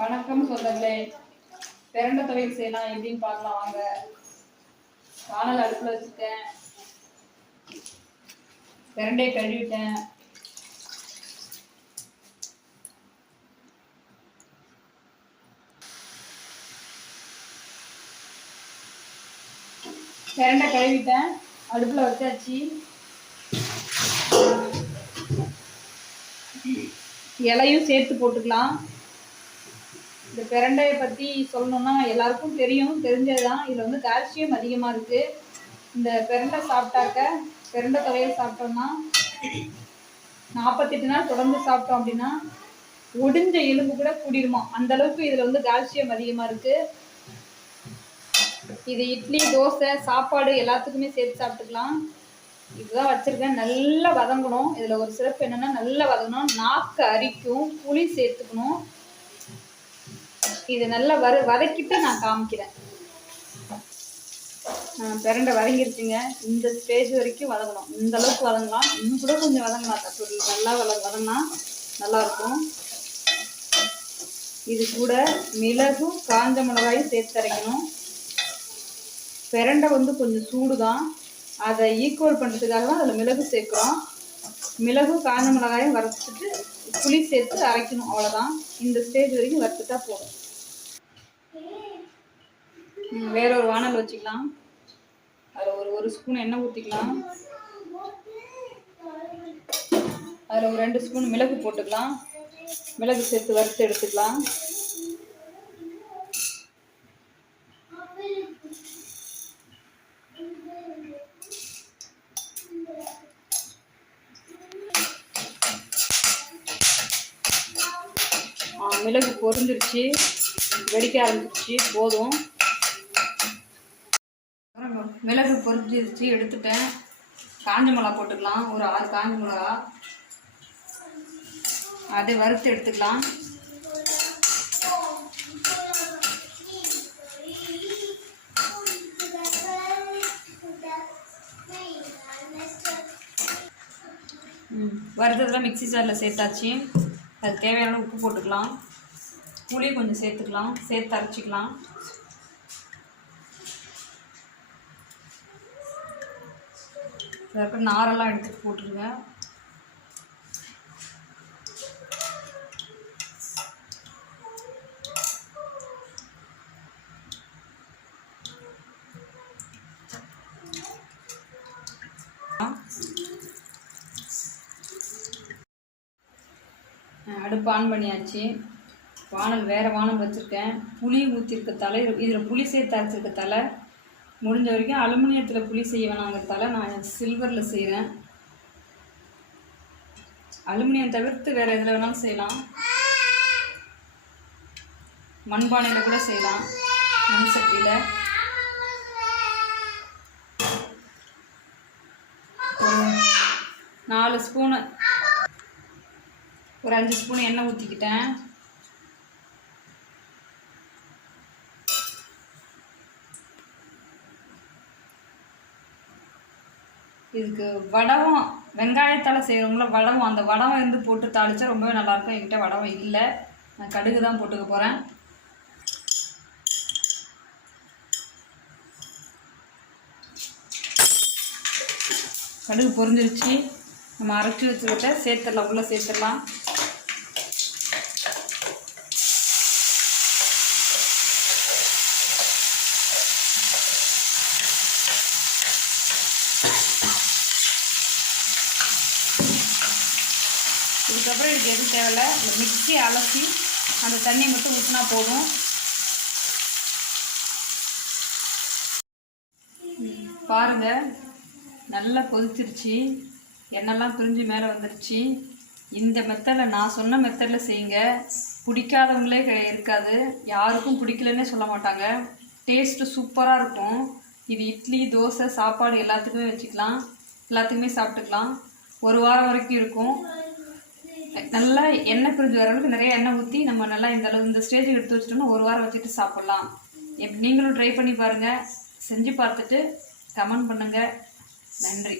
வணக்கம் சொந்தங்களே. பிரண்டை துவையல் செய்யலாம் எப்படின்னு பார்க்கலாம் வாங்க. வானல் அடுப்புல வச்சுட்டேன். பிரண்டையை கழுவிட்டேன். பிரண்டை கழுவிட்டேன், அடுப்புல வச்சாச்சு. இலையும் சேர்த்து போட்டுக்கலாம். இந்த பிரண்டையை பற்றி சொல்லணும்னா எல்லாருக்கும் தெரிஞ்சதுதான். இதில் வந்து கால்சியம் அதிகமாக இருக்குது. இந்த பிரண்டை சாப்பிட்டாக்க, பிரண்டை துவையல் சாப்பிட்டோம்னா 48 நாள் தொடர்ந்து சாப்பிட்டோம் அப்படின்னா ஒடிஞ்ச எலும்பு கூட கூடிடுமா, அந்த அளவுக்கு இதில் வந்து கால்சியம் அதிகமாக இருக்குது. இது இட்லி, தோசை, சாப்பாடு எல்லாத்துக்குமே சேர்த்து சாப்பிட்டுக்கலாம். இதுதான் வச்சுருக்கேன். நல்லா வதங்கணும். இதில் ஒரு சிறப்பு என்னென்னா நல்லா வதங்கணும். நாக்கு அரிக்கும். புளி சேர்த்துக்கணும். இது நல்லா வதக்கிட்டு நான் காமிக்கிறேன். பிரண்டை வதங்கிருச்சுங்க. இந்த ஸ்டேஜ் வரைக்கும் வதங்கணும். இந்த அளவுக்கு வதங்கலாம். இன்னும் கூட கொஞ்சம் வதங்கலாம். தப்பு நல்லா வதங்கினா நல்லாயிருக்கும். இது கூட மிளகும் காஞ்ச மிளகாயும் சேர்த்து அரைக்கணும். பிரண்டை வந்து கொஞ்சம் சூடு தான். அதை ஈக்குவல் பண்ணுறதுக்காக தான் அதில் மிளகு சேர்க்குறோம். மிளகும் காஞ்ச மிளகாயும் வறுத்துட்டு புளி சேர்த்து அரைக்கணும். அவ்வளோதான். இந்த ஸ்டேஜ் வரைக்கும் வறுத்துட்டா போதும். வேற ஒரு வானல் வச்சுக்கலாம். அதில் ஒரு ஸ்பூன் எண்ணெய் ஊற்றிக்கலாம். அதில் ஒரு 2 ஸ்பூன் மிளகு போட்டுக்கலாம். மிளகு சேர்த்து வறுத்து எடுத்துக்கலாம். மிளகு பொரிஞ்சிருச்சு, வெடிக்க ஆரம்பிச்சிருச்சு. போதும். மிளகு பொரிஞ்சிருச்சு, எடுத்துட்டேன். காஞ்ச மிளகா போட்டுக்கலாம். ஒரு 6 காஞ்ச மிளகா. அதை வறுத்து எடுத்துக்கலாம். வறுத்ததெல்லாம் மிக்சி ஜாரில் சேர்த்தாச்சு. அது தேவையான உப்பு போட்டுக்கலாம். புளி கொஞ்சம் சேர்த்துக்கலாம். சேர்த்து அரைச்சிக்கலாம். அதுக்கப்புறம் நாரெல்லாம் எடுத்துட்டு போட்டுருங்க. அடுப்பு ஆன் பண்ணியாச்சு. வானல் வேறு வானல் வச்சுருக்கேன். புளி ஊற்றிருக்க தலை, இதில் புளி சேர்த்து அரைச்சிருக்க தலை. முடிஞ்ச வரைக்கும் அலுமினியத்தில் புளி செய்ய வேணாங்கிறதால நான் சில்வரில் செய்கிறேன். அலுமினியம் தவிர்த்து வேறு எதில் வேணாலும் செய்யலாம். மண்பானையில் கூட செய்யலாம். மண் சட்டியில் ஒரு 4 ஸ்பூனு, ஒரு 5 ஸ்பூன் எண்ணெய் ஊற்றிக்கிட்டேன். இதுக்கு வடகம், வெங்காயத்தால் செய்கிறவங்கள வடகம், அந்த வடகம் இருந்து போட்டு தாளித்தா ரொம்பவே நல்லாயிருக்கும். என்கிட்ட வடகம் இல்லை. நான் கடுகு தான் போட்டுக்க போகிறேன். கடுகு பொரிஞ்சிருச்சு. நம்ம அரைச்சி வச்சுக்கிட்ட சேர்த்துடலாம். உள்ளே சேர்த்துடலாம். இதுக்கப்புறம் இதுக்கு எதுவும் தேவையில்லை. இந்த மிக்ஸி அலசி அந்த தண்ணியை மட்டும் ஊற்றினா போதும். பாருங்கள், நல்லா கொதிச்சிருச்சு. எண்ணெய்லாம் பிரிஞ்சு மேலே வந்துருச்சு. இந்த மெத்தடில், நான் சொன்ன மெத்தடில் செய்யுங்க. பிடிக்காதவங்களே இருக்காது. யாருக்கும் பிடிக்கலன்னே சொல்ல மாட்டாங்க. டேஸ்ட்டு சூப்பராக இருக்கும். இது இட்லி, தோசை, சாப்பாடு எல்லாத்துக்குமே வச்சுக்கலாம். எல்லாத்துக்குமே சாப்பிட்டுக்கலாம். ஒரு வாரம் வரைக்கும் இருக்கும். நல்லா எண்ணெய் பிரிஞ்சு வர அளவுக்கு நிறைய எண்ணெய் ஊற்றி நம்ம நல்லா இந்த ஸ்டேஜுக்கு எடுத்து வச்சிட்டோம்னா ஒரு வாரம் வச்சுட்டு சாப்பிட்லாம். நீங்களும் ட்ரை பண்ணி பாருங்கள். செஞ்சு பார்த்துட்டு கமெண்ட் பண்ணுங்கள். நன்றி.